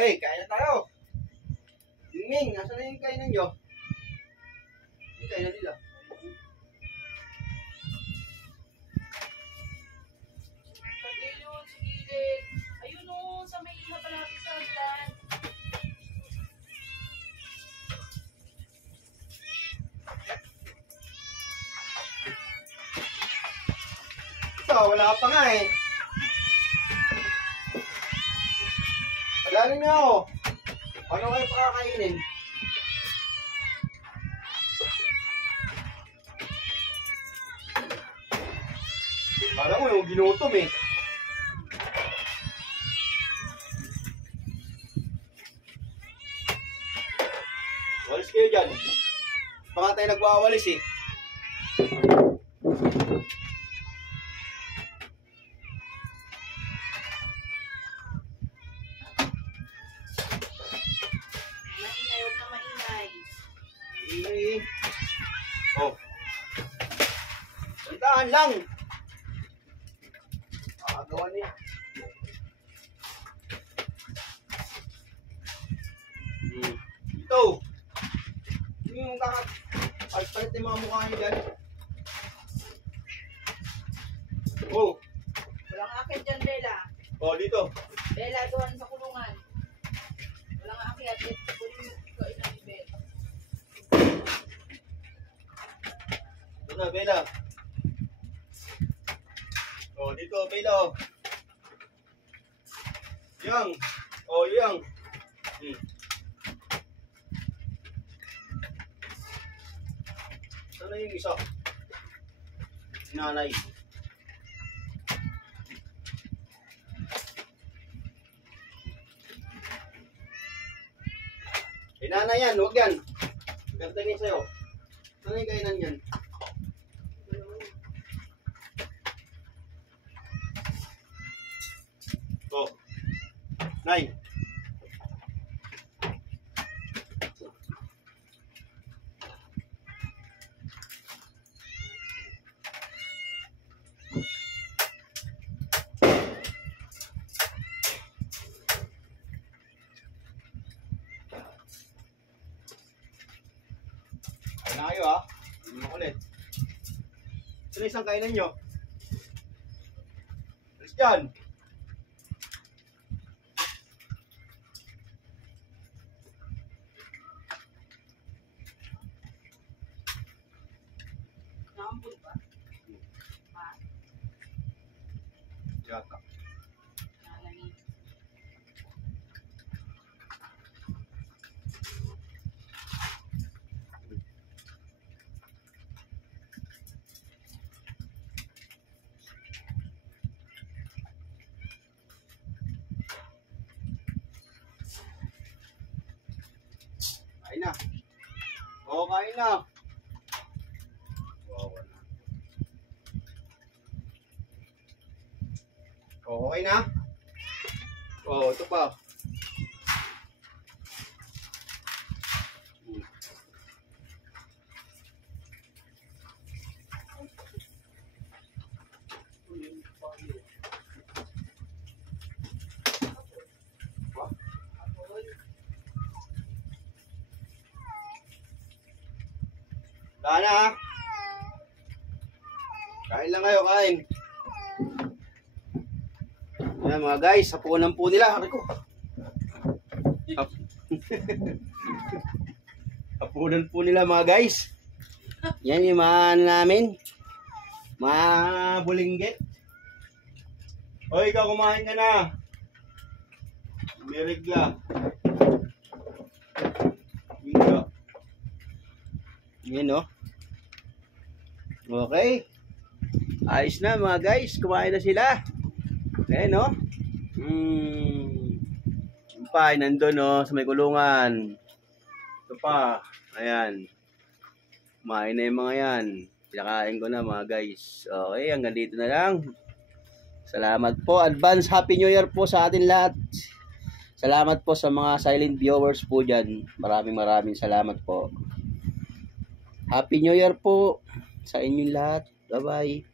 Okay, kain na tayo. Ming, nasa na yung kainan nyo? Yung kainan nila. Pag-ilon, sa gilid. Ayun o, sa may napalapit sa hagdan. Ito, wala ka pa nga eh. Padalin niyo ako. Ano kayo pakakainin? Kala mo yung ginutom eh. Walis kayo dyan. Baka tayo nagwawalis eh. Maingay, huwag na maingay. Eh. Oh. Tandaan lang. Nakagawa niya. Ito. Yung palit yung mga mukha niyo dyan. Oh. Walang akin dyan, Bella. Oh, dito. Bella, doon sa kulungan. Walang akin at kunin mo ikaw ilang Bella. Ito na, Bella. Oh, dito, Bella. Oh. Yang. Oh, yang. Sana yung isa? Nanay. Nanay yan, huwag yan. Gantangin sa'yo. Sana yung kainan yan. Oh. Nay. Kain na kayo ha. Hindi mo ulit. Sino isang kainan nyo? Alis dyan. Nakampun ba? Ha? Yata. Nalangin. Kain na. Oo, kain na. Wow, na. Oo, okay na? Oo, ito pa. Kain na ha. Kain lang kayo, kain. Ayan mga guys, hapunan po nila. Hari ko. Hapunan po nila mga guys. Yan yung mga ano namin. Mga bulinggit. O ikaw, kumain ka na. May regla. Yan o. Okay. Ayos na mga guys. Kumain na sila. Ayan o. Yung pa, nandun o. Sa may kulungan. Ito pa. Ayan. Kumain na yung mga yan. Pinakain ko na mga guys. Okay. Hanggang dito na lang. Salamat po. Advance Happy New Year po sa atin lahat. Salamat po sa mga silent viewers po dyan. Maraming salamat po. Happy New Year po sa inyong lahat. Bye-bye.